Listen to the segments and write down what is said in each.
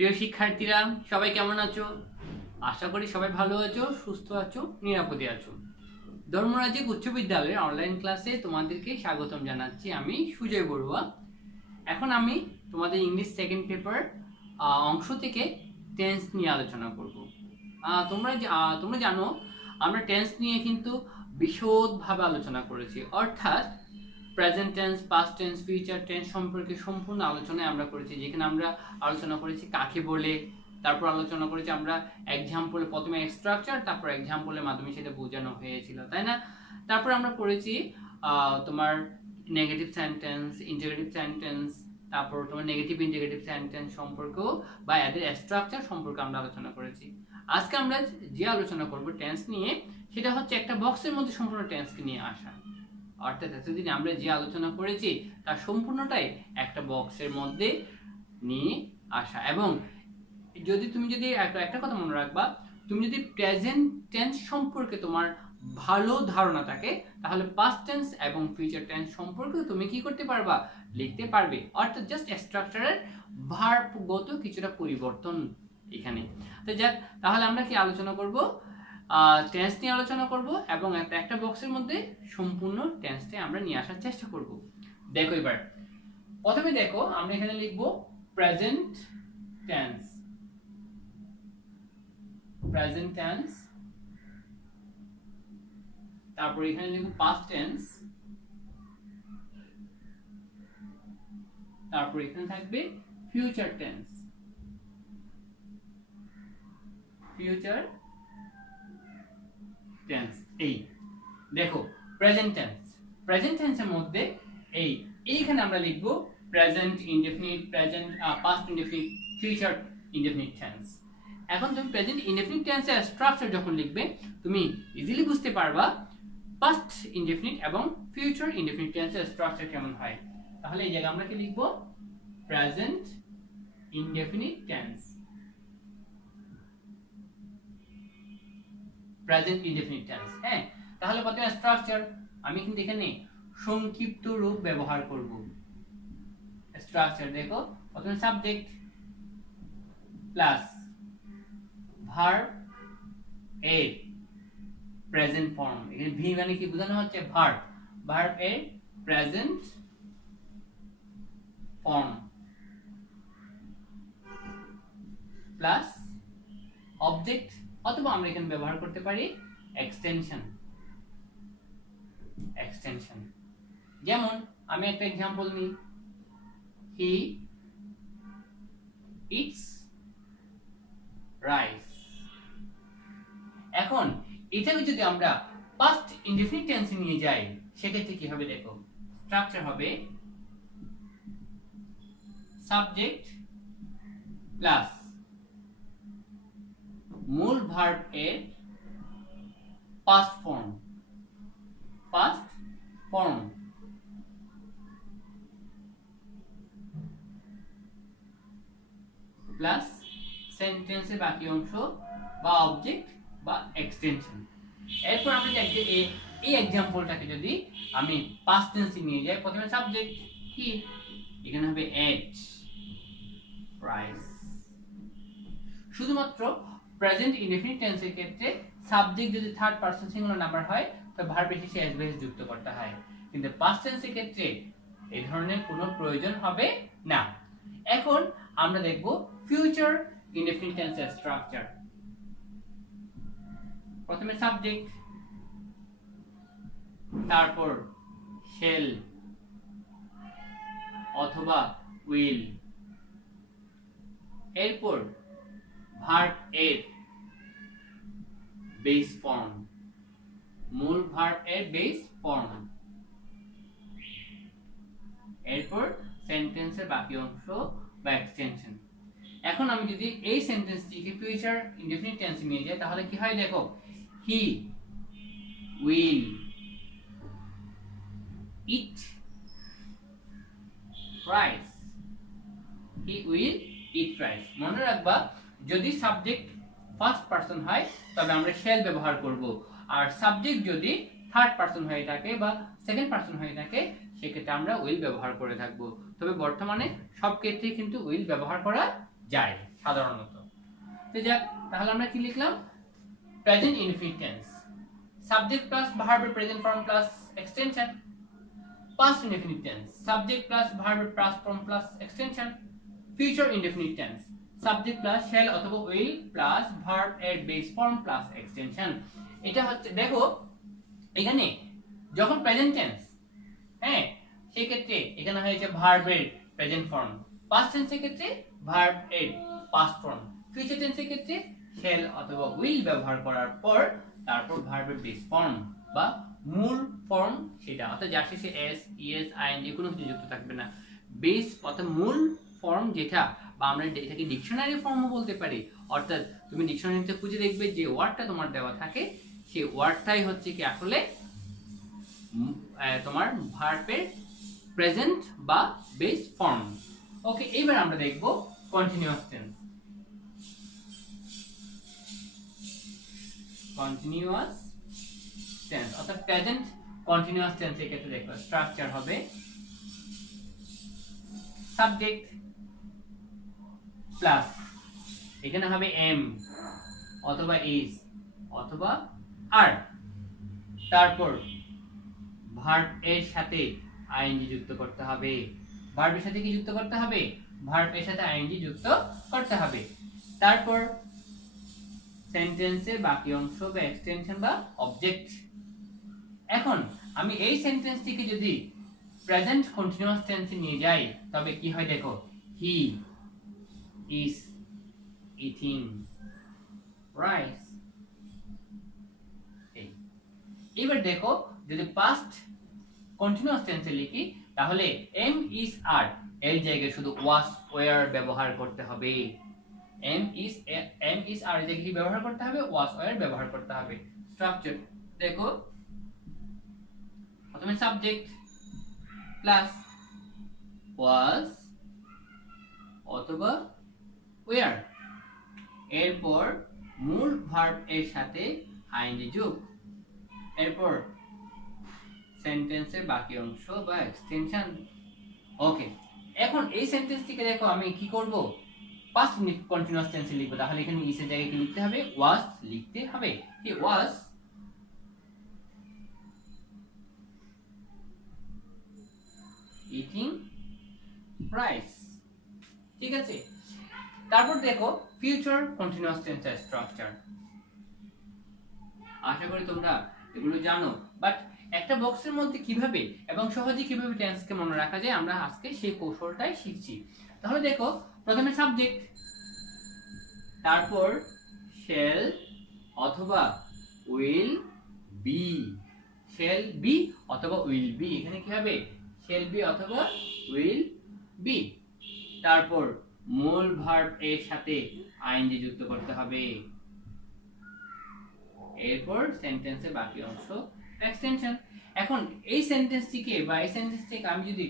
প্রিয় শিক্ষার্থীরা, সবাই কেমন আছো? আশা করি সবাই ভালো আছো, সুস্থ আছো, নিরাপদে আছো। ধর্মরাজিক উচ্চ বিদ্যালয়ের অনলাইন ক্লাসে তোমাদেরকে স্বাগতম জানাচ্ছি। আমি সুজয় বড়ুয়া। এখন আমি তোমাদের ইংলিশ সেকেন্ড পেপার অংশ থেকে টেন্স নিয়ে আলোচনা করব। তোমরা জানো আমরা টেন্স নিয়ে কিন্তু বিশদভাবে আলোচনা করেছি, অর্থাৎ present tense, past tense, future tense সম্পর্কে সম্পূর্ণ আলোচনায় আমরা করেছি, যেখানে আমরা আলোচনা করেছি কাকে বলে, তারপর আলোচনা করেছি আমরা এক্সাম্পল, প্রথমে স্ট্রাকচার, তারপর এক্সাম্পলের মাধ্যমে সেটা বোঝানো হয়েছিল, তাই না? তারপর আমরা পড়েছি তোমার নেগেটিভ সেন্টেন্স, ইন্টিগ্রেটিভ সেন্টেন্স, তারপর তোমার নেগেটিভ ইন্টিগ্রেটিভ সেন্টেন্স সম্পর্কেও বা এদের স্ট্রাকচার সম্পর্কে আমরা আলোচনা করেছি। আজকে আমরা যে আলোচনা করব টেন্স নিয়ে, সেটা হচ্ছে একটা বক্সের মধ্যে সম্পূর্ণ টেন্সকে নিয়ে আসা। অর্থাৎ এতদিন আমরা যে আলোচনা করেছি তার সম্পূর্ণটাই একটা বক্সের মধ্যে নিয়ে আসা। এবং তুমি যদি একটা কথা মনে রাখবা, তুমি যদি প্রেজেন্ট টেন্স সম্পর্কে তোমার ভালো ধারণা থাকে, তাহলে পাস্ট টেন্স এবং ফিউচার টেন্স সম্পর্কে তুমি কি করতে পারবা, লিখতে পারবে। অর্থাৎ জাস্ট স্ট্রাকচারের ভার্বগত কিছুটা পরিবর্তন এখানে। তো যাক, তাহলে আমরা কি আলোচনা করব? টেন্স নিয়ে আলোচনা করব এবং একটা বক্সের মধ্যে সম্পূর্ণ টেন্সটা আমরা নিয়ে আসার চেষ্টা করব। দেখো এবার প্রথমে দেখো আমরা এখানে লিখব প্রেজেন্ট টেন্স, প্রেজেন্ট টেন্স, তারপর এখানে লিখব পাস্ট টেন্স, তারপর এখানে থাকবে ফিউচার টেন্স, ফিউচার টেন্স। এই দেখো প্রেজেন্ট টেন্স, প্রেজেন্ট টেন্সের মধ্যে এইখানে আমরা লিখব present indefinite, present past indefinite, future indefinite tense. এখন তুমি প্রেজেন্ট ইনডেফিনিট টেন্সের স্ট্রাকচার যখন লিখবে, তুমি ইজিলি বুঝতে পারবা পাস্ট ইনডেফিনিট এবং ফিউচার ইনডেফিনিট টেন্সের স্ট্রাকচার কেমন হয়। তাহলে এই জায়গায় আমরা কি লিখব? Present indefinite tense, present indefinite tense. হ্যাঁ, তাহলে প্রথমে স্ট্রাকচার আমি কিন্তু এখানে সংক্ষিপ্ত রূপ ব্যবহার করব। স্ট্রাকচার দেখো, প্রথমে সাবজেক্ট প্লাস ভার্ব এর প্রেজেন্ট ফর্ম। এখানে ভি মানে কি বোঝানো হচ্ছে? ভার্ব, ভার্ব এর প্রেজেন্ট ফর্ম প্লাস অবজেক্ট, অথবা আমরা এখানে ব্যবহার করতে পারি এক্সটেনশন। এক্সটেনশন যেমন আমি একটা एग्जांपल নিই, হি ইটস রাইস। এখন এটাকে যদি আমরা পাস্ট ইনডেফিনিট টেন্সে নিয়ে যাই, সেক্ষেত্রে কি হবে দেখো, স্ট্রাকচার হবে সাবজেক্ট প্লাস মূল ভার্ব এর past form, past form plus সেন্টেন্সের বাকি অংশ বা অবজেক্ট বা এক্সটেনশন। এরপর আমরা এই एग्जांपलটাকে যদি আমি পাস্ট টেন্সে নিয়ে যাই, প্রথমে সাবজেক্ট হি, এখানে হবে এট রাইস। শুধুমাত্র প্রেজেন্ট ইনডেফিনিট টেন্সের ক্ষেত্রে সাবজেক্ট যদি থার্ড পারসন সিঙ্গুলার নাম্বার হয়, তবে ভার্বের শেষে এস বেস যুক্ত করতে হয়। কিন্তু পাস্ট টেন্সের ক্ষেত্রে এই ধরনের কোনো প্রয়োজন হবে না। এখন আমরা দেখব ফিউচার ইনডেফিনিট টেন্সের স্ট্রাকচার। প্রথমে সাবজেক্ট, তারপর শেল অথবা উইল, এরপর ভার্ব এর বেস ফর্ম, মূল ভার্ব এর বেস ফর্ম, এরপর সেন্টেন্সের বাকি অংশ বা এক্সটেনশন। এখন আমি যদি এই সেন্টেন্সটিকে ফিউচার ইনডেফিনিট টেন্সে নিয়ে যাই, তাহলে কি হয় দেখো, he will eat rice, he will eat rice. মনে রাখবা, যদি সাবজেক্ট ফার্স্ট পারসন হয় তবে আমরা শেল ব্যবহার করব, আর সাবজেক্ট যদি থার্ড পারসন হয়ে থাকে বা সেকেন্ড পারসন হয়ে থাকে, সেক্ষেত্রে আমরা উইল ব্যবহার করে থাকবো। তবে বর্তমানে সব ক্ষেত্রে কিন্তু উইল ব্যবহার করা যায়। সাধারণত। তো যাক, তাহলে আমরা কি লিখলাম? Present infinite tense, subject plus ভার্বের present form plus extension. Past indefinite tense, subject plus ভার্বের past form plus extension. Future indefinite tense, subject plus shall অথবা উইল প্লাস ভার্ব এর বেস ফর্ম প্লাস এক্সটেনশন। এটা হচ্ছে, দেখো এখানে যখন present tense, হ্যাঁ, সেই ক্ষেত্রে এখানে হয়েছে ভার্বের প্রেজেন্ট ফর্ম, পাস্ট টেন্সের ক্ষেত্রে ভার্ব এর পাস্ট ফর্ম, ফিউচার টেন্সের ক্ষেত্রে শ্যাল অথবা উইল ব্যবহার করার পর তারপর ভার্বের বেস ফর্ম বা মূল ফর্ম সেটা, অর্থাৎ যার শেষে এস, ইএস, আইএনজি কোনো কিছু যুক্ত থাকবে না। বেস অর্থাৎ মূল ফর্ম যেটা, বা আমরা এটাকে ডিকশনারি ফর্মও বলতে পারি, অর্থাৎ তুমি ডিকশনারিতে খুঁজে দেখবে যে ওয়ার্ডটা তোমার দেওয়া থাকে সেই ওয়ার্ডটাই হচ্ছে কি আসলে তোমার ভার্বের প্রেজেন্ট বা বেস ফর্ম। ওকে, এবার আমরা দেখব কন্টিনিউয়াস টেন্স। কন্টিনিউয়াস টেন্স অর্থাৎ প্রেজেন্ট কন্টিনিউয়াস টেন্সের ক্ষেত্রে দেখো স্ট্রাকচার হবে সাবজেক্ট প্লাস, এখানে হবে এম অথবা ইজ অথবা আর, তারপর ভার্ব এর সাথে আইএনজি যুক্ত করতে হবে। ভার্বের সাথে কি যুক্ত করতে হবে? ভার্ব এর সাথে আইএনজি যুক্ত করতে হবে। তারপর সেন্টেন্সের বাকি অংশ বা এক্সটেনশন বা অবজেক্ট। এখন আমি এই সেন্টেন্সটিকে যদি প্রেজেন্ট কন্টিনিউয়াস টেন্সে নিয়ে যাই তবে কি হয় দেখো, হি ইজ ইটিং রাইস। এবার দেখো যদি পাস্ট কন্টিনিউয়াস টেন্সে লিখি তাহলে এম ইজ আর এর জায়গায় শুধু ওয়াজ ওয়্যার ব্যবহার করতে হবে। এম ইজ আর এর জায়গায় কি ব্যবহার করতে হবে? ওয়াজ ওয়্যার ব্যবহার করতে হবে। স্ট্রাকচার দেখো, প্রথমে সাবজেক্ট প্লাস ওয়াজ অথবা ওয়্যার, এরপর মূল ভার্ব এর সাথে আইএনজি যোগ, এরপর সেন্টেন্সের বাকি অংশ বা এক্সটেনশন। ওকে, এখন এই সেন্টেন্সটিকে দেখো আমি কি করব, পাস্ট কন্টিনিউয়াস টেন্সে লিখব। তাহলে এখানে ইস এর জায়গায় কি লিখতে হবে? ওয়াজ লিখতে হবে। হি ওয়াজ ইটিং রাইস। ঠিক আছে, তারপর দেখো ফিউচার কন্টিনিউয়াস টেন্সের স্ট্রাকচার। আশা করি তোমরা এগুলো জানো, বাট একটা বক্সের মধ্যে কিভাবে এবং সহজে কিভাবে টেন্সকে মনে রাখা যায় আমরা আজকে সেই কৌশলটাই শিখছি। তাহলে দেখো প্রথমে সাবজেক্ট, তারপর শ্যাল অথবা উইল বি, শ্যাল বি অথবা উইল বি, এখানে কি হবে? শ্যাল বি অথবা উইল বি। তারপর মূল ভার্ব এর সাথে আইএনজি যুক্ত করতে হবে, এরপর সেন্টেন্সের বাকি অংশ এক্সটেনশন। এখন এই সেন্টেন্সটিকে বা এই সেন্টেন্সটিকে আমি যদি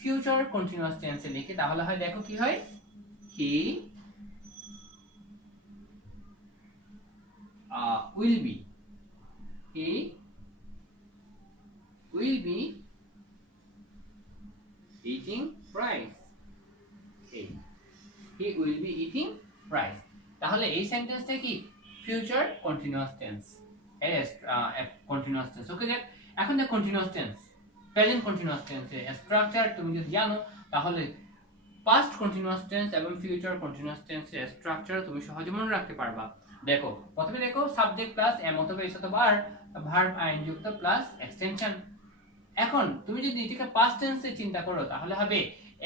ফিউচার কন্টিনিউয়াস টেন্সে লিখি তাহলে হয় দেখো কি হয়, হি will be, he will be eating rice, he will be eating rice। তাহলে এই সেন্টেন্সটা কি future continuous tense continuous tense. Okay, এখন দেখো কন্টিনিউয়াস টেন্স, প্রেজেন্ট কন্টিনিউয়াস টেন্সে স্ট্রাকচার তুমি যদি জানো তাহলে পাস্ট কন্টিনিউয়াস টেন্স এবং ফিউচার কন্টিনিউয়াস টেন্সের স্ট্রাকচার তুমি সহজে মনে রাখতে পারবা। দেখো প্রথমে দেখো সাবজেক্ট প্লাস এম অথবা এস অথবা আর, ভার্ব আইন যুক্ত প্লাস এক্সটেনশন। এখন তুমি যদি এটাকে পাস্ট টেন্সে চিন্তা করো তাহলে হবে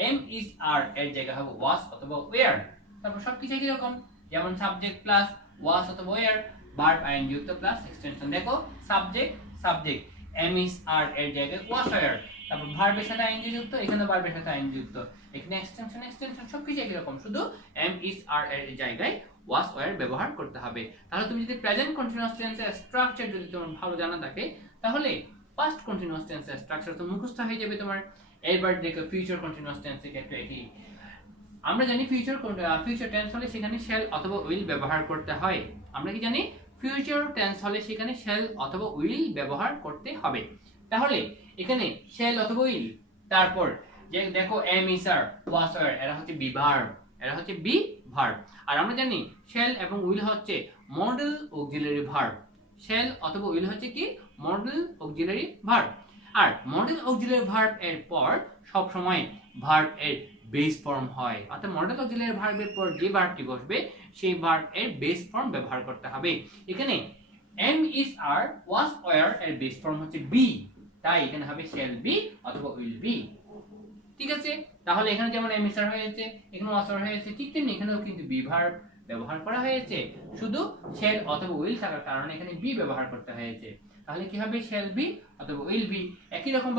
এম ইজ আর এর জায়গায় হবে ওয়াজ অথবা ওয়্যার। তারপর সবকিছু একই রকম, যেমন সাবজেক্ট প্লাস ওয়াজ অথবা ওয়্যার, ভার্ব আইন যুক্ত প্লাস এক্সটেনশন। দেখো সাবজেক্ট এম ইজ আর এর জায়গায় ওয়াজ ওয়্যার, তারপর ভার্বের সাথে আইএনজি যুক্ত, এখানে ভার্বের সাথে আইএনজি যুক্ত, এখানে এক্সটেনশন সবকিছু একই রকম, শুধু এম ইজ আর এর জায়গায় ওয়াজ ওয়্যার ব্যবহার করতে হবে। তাহলে তুমি যদি প্রেজেন্ট কন্টিনিউয়াস টেন্সের স্ট্রাকচার যদি তোমার ভালো জানা থাকে তাহলে পাস্ট কন্টিনিউয়াস টেন্সের স্ট্রাকচার তো মুখস্থ হয়ে যাবে তোমার। এবার দেখো ফিউচার কন্টিনিউয়াস টেন্সের ক্ষেত্রে কি আমরা জানি, ফিউচার টেন্স হলে সেখানে শ্যাল অথবা উইল ব্যবহার করতে হয়। আমরা কি জানি? ফিউচার টেন্স হলে সেখানে শ্যাল অথবা উইল ব্যবহার করতে হবে। তাহলে এখানে শ্যাল অথবা উইল, তারপর যে দেখো am is are was were, এরা হচ্ছে বি ভার্ব, এরা হচ্ছে বি ভার্ব। আর আমরা জানি শ্যাল এবং উইল হচ্ছে মডেল অক্সিলারি ভার্ব। শ্যাল অথবা উইল হচ্ছে কি মডেল অক্সিলারি ভার্ব। আর মডেল অক্সিলারি ভার্ব এর পর সব সময় ভার্ব এর বেস ফর্ম হয়, অর্থাৎ মডেল অক্সিলারি ভার্বের পর যে ভার্বটি বসবে সেই ভার্ব এর বেস ফর্ম ব্যবহার করতে হবে। এখানে am is are was were এর বেস ফর্ম হচ্ছে বি, তাই এখানে হবে শ্যাল বি অথবা উইল বি। ঠিক আছে, তাহলে এখানে যেমন এম ইজ আর হয়েছে, এখানে ওয়াজ ওয়ার হয়েছে, ঠিক তেমনি এখানেও কিন্তু বি ভার্ব ব্যবহার করা হয়েছে, শুধু শ্যাল অথবা উইল থাকার কারণে এখানে বি ব্যবহার করতে হয়েছে। তাহলে কি হবে শ্যাল বি অথবা উইল বি। একই রকম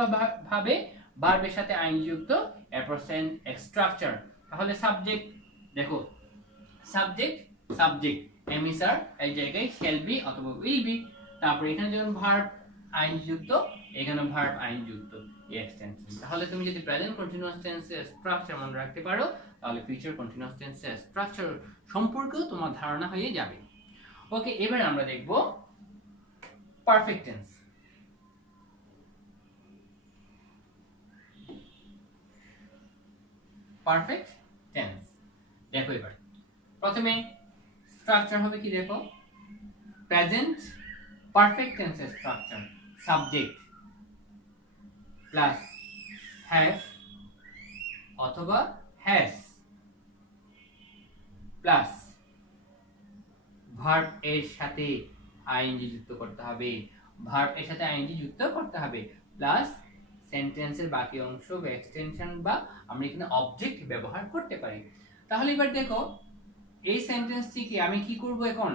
ভাবে ভার্বের সাথে আইনজি যুক্ত এরপর স্ট্রাকচার। তাহলে সাবজেক্ট, দেখো সাবজেক্ট সাবজেক্ট এম ইজ আর এই জায়গায় শ্যাল বি অথবা উইল বি। তারপর এখানে যেমন ভার্ব আইনজি যুক্ত, এখানে ভার্ব আইনজি যুক্ত এই এক্সটেনশন। তাহলে তুমি যদি প্রেজেন্ট কন্টিনিউয়াস টেন্সের স্ট্রাকচার মনে রাখতে পারো তাহলে ফিউচার কন্টিনিউয়াস টেন্সের স্ট্রাকচার সম্পর্কেও তোমার ধারণা হয়ে যাবে। ওকে, এবার আমরা দেখব পারফেক্ট টেন্স। পারফেক্ট টেন্স দেখো, এবার প্রথমে স্ট্রাকচার হবে কি দেখো, প্রেজেন্ট পারফেক্ট টেন্সের স্ট্রাকচার সাবজেক্ট প্লাস হ্যাভ অথবা হ্যাজ প্লাস ভার্ব এর সাথে আইএনজি যুক্ত করতে হবে, ভার্ব এর সাথে আইএনজি যুক্ত করতে হবে, প্লাস সেন্টেন্সের বাকি অংশ বা এক্সটেনশন বা আমরা এখানে অবজেক্ট ব্যবহার করতে পারি। তাহলে এবার দেখো এই সেন্টেন্সটিকে আমি কি করব, এখন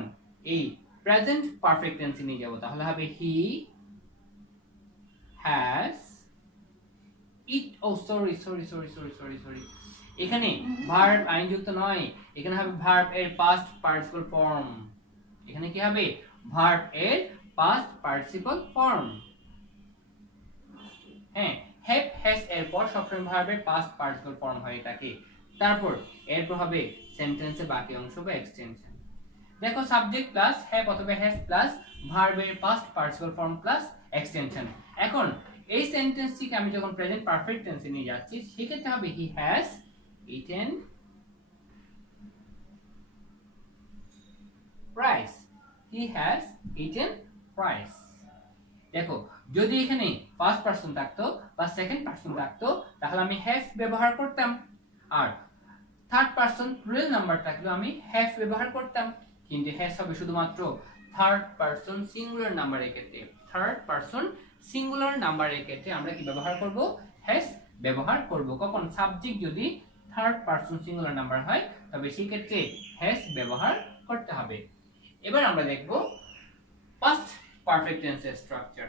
এই প্রেজেন্ট পারফেক্ট টেন্সে নিয়ে যাব। তাহলে হবে হি হ্যাজ ইট, ও sorry sorry sorry sorry sorry sorry এখানে ভার্ব আইন যুক্ত নয়, এখানে হবে ভার্ব এর পাস্ট পার্টিসিপল ফর্ম। এখানে কি হবে ভার্ব এর পাস্ট পার্টিসিপল ফর্ম। হ্যাঁ, হ্যাভ হ্যাজ এর পর সবসময় ভার্বের পাস্ট পার্টিসিপল ফর্ম হয়ে থাকে। তারপর এরপর হবে সেন্টেন্সের বাকি অংশ বা এক্সটেনশন। দেখো সাবজেক্ট প্লাস হ্যাভ অথবা হ্যাজ প্লাস ভার্বের past participle form plus extension. এখন এই সেন্টেন্সটিকে আমি যখন প্রেজেন্ট পারফেক্ট টেন্সে নিয়ে যাচ্ছি সেক্ষেত্রে হবে he has eaten rice, he has eaten rice. দেখো যদি এখানে ফার্স্ট পারসন থাকতো বা সেকেন্ড পারসন থাকতো তাহলে আমি হ্যাভ ব্যবহার করতাম, আর থার্ড পারসন প্লুরাল নাম্বার থাকলে আমি হ্যাভ ব্যবহার করতাম। কিন্তু হ্যাজ হবে শুধুমাত্র থার্ড পারসন সিঙ্গুলার নাম্বারের ক্ষেত্রে। থার্ড পারসন সিঙ্গুলার নাম্বারের ক্ষেত্রে আমরা কি ব্যবহার করব, হ্যাজ ব্যবহার করব। কখন সাবজেক্ট যদি থার্ড পারসন সিঙ্গুলার নাম্বার হয় তবে সেই ক্ষেত্রে হ্যাজ ব্যবহার করতে হবে। এবার আমরা দেখব পাস্ট পারফেক্ট টেন্সের স্ট্রাকচার।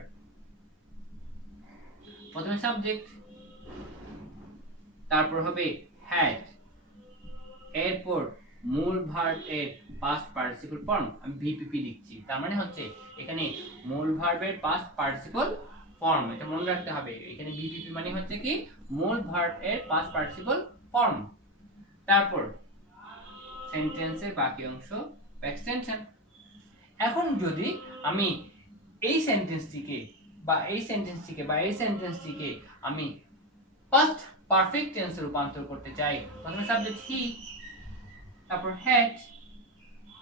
প্রথমে সাবজেক্ট, তারপর হবে হ্যাড, এরপর মূল ভার্ব এর পাস্ট পার্টিসিপল ফর্ম, আমি ভিপিপি লিখছি, তার মানে হচ্ছে এখানে মূল ভার্বের পাস্ট পার্টিসিপল ফর্ম, এটা মনে রাখতে হবে। এখানে ভিপিপি মানে হচ্ছে কি মূল ভার্ব এর পাস্ট পার্টিসিপল ফর্ম। তারপর সেন্টেন্সের বাকি অংশ এক্সটেনশন। এখন যদি আমি এই সেন্টেন্সটিকে আমি পাস্ট পারফেক্ট টেন্সে রূপান্তর করতে চাই, প্রথমে সাবজেক্ট হি, তারপর হ্যাড,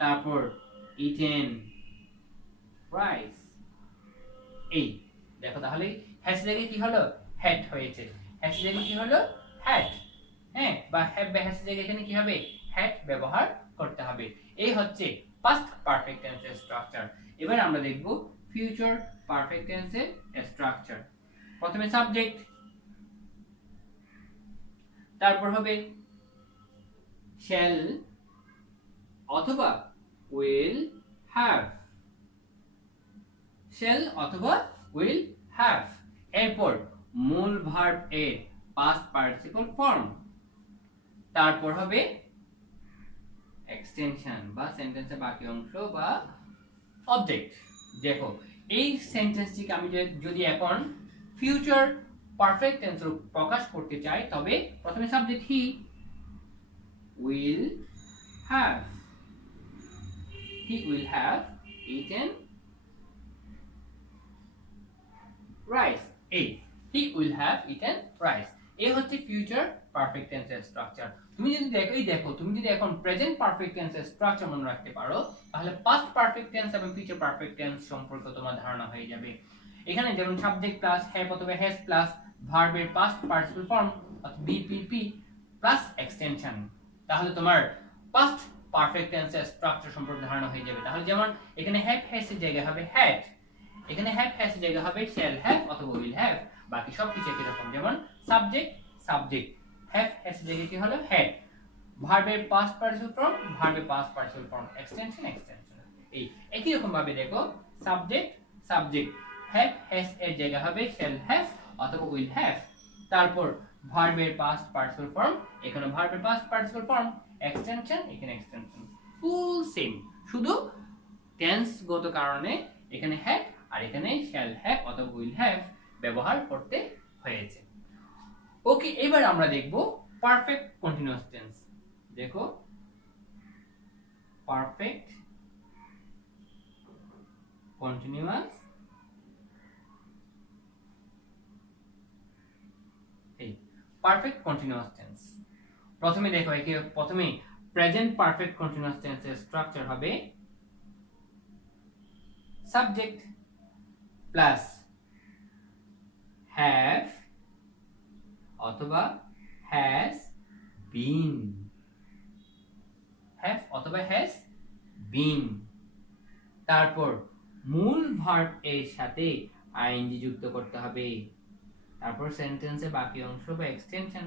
তারপর ইটেন রাইস। এই দেখো তাহলে হ্যাজ জায়গায় কি হলো হ্যাড হয়েছে, হ্যাজ জায়গায় কি হলো হ্যাড। হ্যাঁ, বা হ্যাভ বা হ্যাজ জায়গায় এখানে কি হবে হ্যাড ব্যবহার করতে হবে। এই হচ্ছে পাস্ট পারফেক্ট টেন্সের স্ট্রাকচার। এবার আমরা দেখব ফিউচার পারফেক্ট টেন্সের স্ট্রাকচার। প্রথমে সাবজেক্ট, তারপর হবে শ্যাল অথবা উইল হ্যাভ, শ্যাল অথবা উইল হ্যাভ, এরপর মূল ভার্ব এর পাস্ট পার্টিসিপল ফর্ম, তারপর হবে এক্সটেনশন বা সেন্টেন্সের বাকি অংশ বা অবজেক্ট। দেখো এই সেন্টেন্সটিকে আমি যদি এখন ফিউচার পারফেক্ট টেন্স প্রকাশ করতে চাই তবে প্রথমে subject he will have, he will have eaten rice. এই he will have eaten rice, এই হচ্ছে ফিউচার পারফেক্ট টেন্সের স্ট্রাকচার। তুমি যদি এখন প্রেজেন্ট পারফেক্ট টেন্সের স্ট্রাকচার মনে রাখতে পারো, তাহলে পাস্ট পারফেক্ট টেন্স এবং ফিউচার পারফেক্ট টেন্স সম্পর্কে তোমার ধারণা হয়ে যাবে। এখানে যেমন সাবজেক্ট প্লাস হ্যাভ অথবা হ্যাজ প্লাস ভার্বের পাস্ট পার্টিসিপল ফর্ম অথবা বিপিপি প্লাস এক্সটেনশন, তাহলে তোমার পাস্ট পারফেক্ট টেন্সের স্ট্রাকচার সম্পর্কে ধারণা হয়ে যাবে। তাহলে যেমন এখানে হ্যাভ হ্যাজ এর জায়গায় হবে হ্যাড, এখানে হ্যাভ হ্যাজ এর জায়গায় হবে শ্যাল হ্যাভ অথবা উইল হ্যাভ, বাকি সবকিছু একই রকম। যেমন সাবজেক্ট সাবজেক্ট, হ্যাভ হ্যাজ এর জায়গায় কি হলো হ্যাড, ভার্বের পাস্ট পার্টিসিপল ফর্ম ভার্বের past participle form, extension extension. এই একই রকম ভাবে দেখো সাবজেক্ট সাবজেক্ট, হ্যাভ হ্যাজ এর জায়গায় হবে শ্যাল হ্যাভ অথবা উইল হ্যাভ, তারপর ভার্বের পাস্ট পার্টিসিপল ফর্ম, এখানে ভার্বের পাস্ট পার্টিসিপল ফর্ম, এক্সটেনশন এখানে এক্সটেনশন, ফুল সেম, শুধু টেন্স গত কারণে এখানে হ্যাভ আর এখানে শ্যাল হ্যাভ অথবা উইল হ্যাভ ব্যবহার করতে হয়েছে। ওকে, এবার আমরা দেখব পারফেক্ট কন্টিনিউয়াস টেন্স। দেখো perfect continuous perfect continuous tense. প্রথমে দেখো প্রথমে প্রেজেন্ট পারফেক্ট কন্টিনিউয়াস টেন্সের স্ট্রাকচার হবে সাবজেক্ট প্লাস হ্যাভ অথবা হ্যাজ বিন, হ্যাভ অথবা হ্যাজ বিন, তারপর মূল ভার্ব এর সাথে আইএনজি যুক্ত করতে হবে, তারপর সেন্টেন্সে বাকি অংশ বা এক্সটেনশন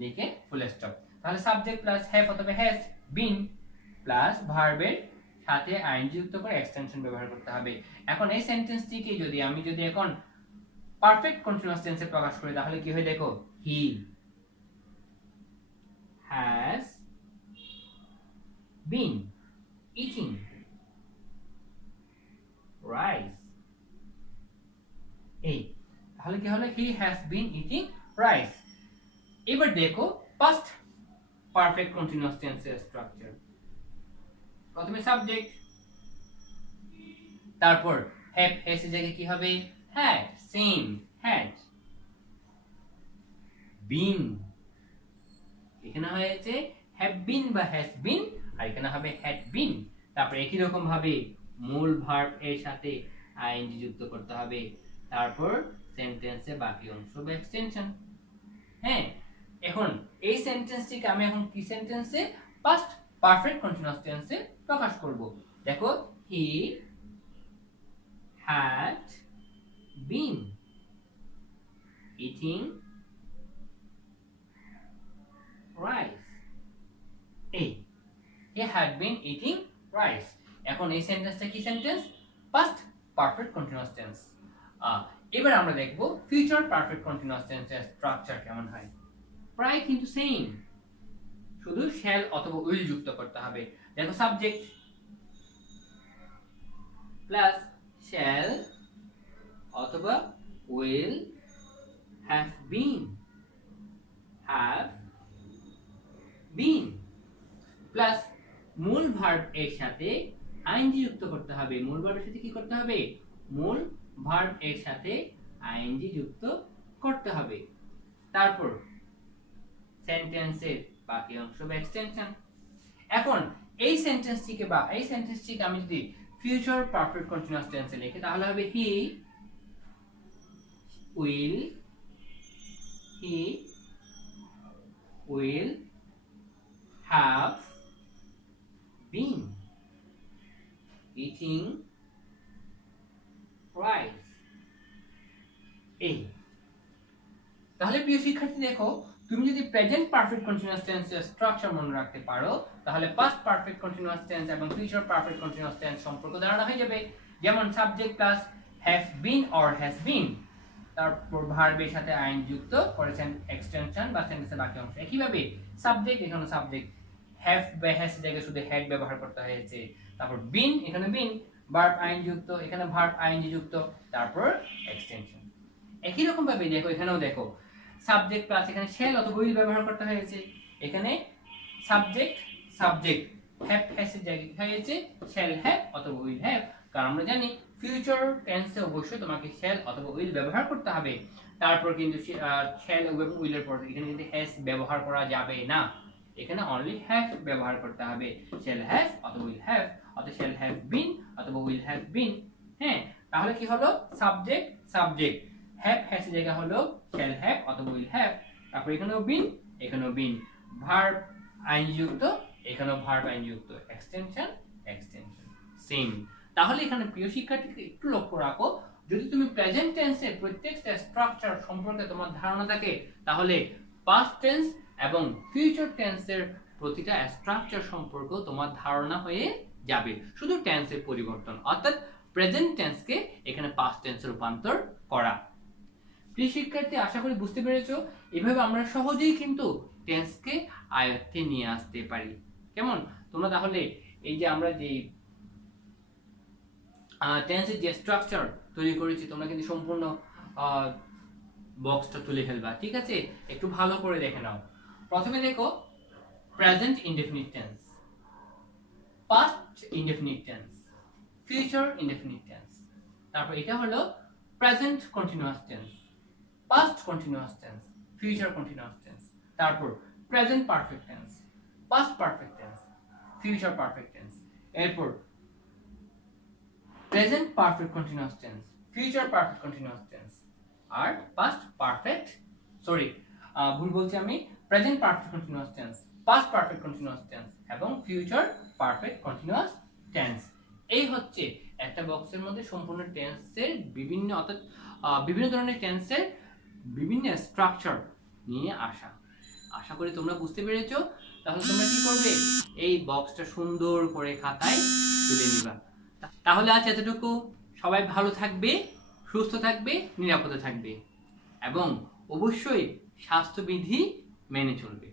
লিখে ফুল স্টপ। তাহলে সাবজেক্ট প্লাস হ্যাভ অথবা হ্যাজ বিন প্লাস ভার্বের সাথে আইএনজি যুক্ত করে এক্সটেনশন ব্যবহার করতে হবে। এখন এই সেন্টেন্সটিকে আমি যদি এখন পারফেক্ট কন্টিনিউয়াস টেন্সে প্রকাশ করি, তাহলে কি হয় দেখো, he has been eating rice. এই তাহলে কি হলো, he has been eating rice. এবার দেখো পাস্ট পারফেক্ট কন্টিনিউয়াস টেন্সের স্ট্রাকচার। প্রথমে সাবজেক্ট, তারপর হ্যাভ হ্যাজ এর জায়গায় কি হবে হ্যাড, সেম হ্যাড, বিন এখানে হয়েছে হ্যাভ বিন বা হ্যাজ বিন, আর এখানে হবে হ্যাড বিন। তারপর একই রকম ভাবে মূল ভার্ব এর সাথে আইএনজি যুক্ত করতে হবে, তারপর সেন্টেন্সে বাকি অংশ বা এক্সটেনশন। হ্যাঁ, এখন এই সেন্টেন্সটিকে আমি এখন কি সেন্টেন্সে, পাস্ট পারফেক্ট কন্টিনিউয়াস টেন্সে প্রকাশ করব। দেখো হি had been eating rice. এই he had been eating rice। এখন এই সেন্টেন্সটা কি sentence, past perfect continuous tense. এবার আমরা দেখব ফিউচার পারফেক্ট কন্টিনিউয়াস টেন্সের স্ট্রাকচার কেমন হয়। প্রায় কিন্তু সেম, শুধু শ্যাল অথবা উইল যুক্ত করতে হবে। দেখো সাবজেক্ট প্লাস শ্যাল অথবা উইল হ্যাভ বিন প্লাস মূল ভার্ব এর সাথে আইএনজি যুক্ত করতে হবে। মূল ভার্বের সাথে কি করতে হবে, মূল ভার্ব এর সাথে আইএনজি যুক্ত করতে হবে, তারপর সেন্টেন্সের বাকি অংশ বা এক্সটেনশন। এখন এই সেন্টেন্সটিকে আমি যদি ফিউচার পারফেক্ট কন্টিনিউয়াস টেন্সে লিখি, তাহলে হবে he will have been eating rice. এই তাহলে প্রিয় শিক্ষার্থী দেখো, তুমি যদি প্রেজেন্ট পারফেক্ট কন্টিনিউয়াস টেন্সের স্ট্রাকচার মনে রাখতে পারো, তাহলে পাস্ট পারফেক্ট কন্টিনিউয়াস টেন্স এবং ফিউচার পারফেক্ট কন্টিনিউয়াস টেন্স সম্পর্কে ধারণা হয়ে যাবে। যেমন subject plus have been or has been, তারপর ভার্বের সাথে আইন যুক্ত করেছেন এক্সটেনশন বা সেন্টেন্সের বাকি অংশ। একইভাবে সাবজেক্ট, এখানে সাবজেক্ট হ্যাভ বা হ্যাজ জায়গায় শুধু হ্যাড ব্যবহার করতে হয়েছে, তারপর বিন, এখানে বিন, ভার্ব আইন যুক্ত, এখানে ভার্ব আইনজি যুক্ত, তারপর এক্সটেনশন। একই রকম ভাবে দেখো, এখানেও দেখো সাবজেক্ট প্লাস এখানে শ্যাল অথবা উইল ব্যবহার করতে হয়েছে, এখানে সাবজেক্ট হ্যাভ হ্যাজ এর জায়গায় হয়েছে শ্যাল হ্যাভ অথবা উইল হ্যাভ, কারণ আমরা জানি ফিউচার টেন্সে অবশ্যই তোমাকে শ্যাল অথবা উইল ব্যবহার করতে হবে। তারপর কিন্তু শ্যাল এবং উইলের পর এখানে কিন্তু হ্যাজ ব্যবহার করা যাবে না, এখানে অনলি হ্যাভ ব্যবহার করতে হবে। শ্যাল হ্যাভ অথবা উইল হ্যাভ অথবা শ্যাল হ্যাভ বিন অথবা উইল হ্যাভ বিন। হ্যাঁ, তাহলে কি হলো? সাবজেক্ট সাবজেক্ট, হ্যাভ হ্যাজ এর জায়গা হলো শ্যাল হ্যাভ অথবা উইল হ্যাভ। তারপর এখানেও বিন, এখানেও বিন, ভার্ব আইনযুক্ত, এখানেও ভার্ব আইনযুক্ত, এক্সটেনশন এক্সটেনশন সেম। তাহলে এখানে প্রিয় শিক্ষার্থীকে একটু লক্ষ্য রাখো, যদি তুমি প্রেজেন্ট টেন্সের প্রত্যেকটা স্ট্রাকচার সম্পর্কে তোমার ধারণা থাকে, তাহলে পাস্ট টেন্স এবং ফিউচার টেন্সের প্রতিটা স্ট্রাকচার সম্পর্ক তোমার ধারণা হয়ে যাবে। শুধু টেন্সের পরিবর্তন, অর্থাৎ প্রেজেন্ট টেন্সকে এখানে পাস্ট টেন্সে রূপান্তর করা। প্রিয় শিক্ষার্থী, আশা করি বুঝতে পেরেছো। এভাবে আমরা সহজেই কিন্তু টেন্সকে আয়ত্তে নিয়ে আসতে পারি। কেমন? তোমরা তাহলে এই যে আমরা যে টেন্সের যে স্ট্রাকচার তৈরি করেছি, তোমরা কিন্তু সম্পূর্ণ বক্সটা তুলে ফেলবা, ঠিক আছে? একটু ভালো করে দেখে নাও। প্রথমে দেখো present indefinite tense, past indefinite tense, future indefinite tense. তারপর এটা হলো present continuous tense, past continuous tense, future continuous tense. তারপর present perfect tense, past perfect tense, future perfect tense. এরপর present perfect continuous tense, future perfect continuous tense, আর past perfect, ভুল বলছি আমি, present perfect continuous tense, past perfect continuous tense এবং future perfect continuous tense. এই হচ্ছে একটা বক্সের মধ্যে সম্পূর্ণ টেন্সের বিভিন্ন, অর্থাৎ বিভিন্ন ধরনের টেন্সের বিভিন্ন স্ট্রাকচার নিয়ে আসা। আশা করি তোমরা বুঝতে পেরেছো। তাহলে তোমরা কি করবে? এই বক্সটা সুন্দর করে খাতায় তুলে নিবা। তাহলে আজ এতটুকু। সবাই ভালো থাকবে, সুস্থ থাকবে, নিরাপদে থাকবে এবং অবশ্যই স্বাস্থ্যবিধি মেনে চলবে।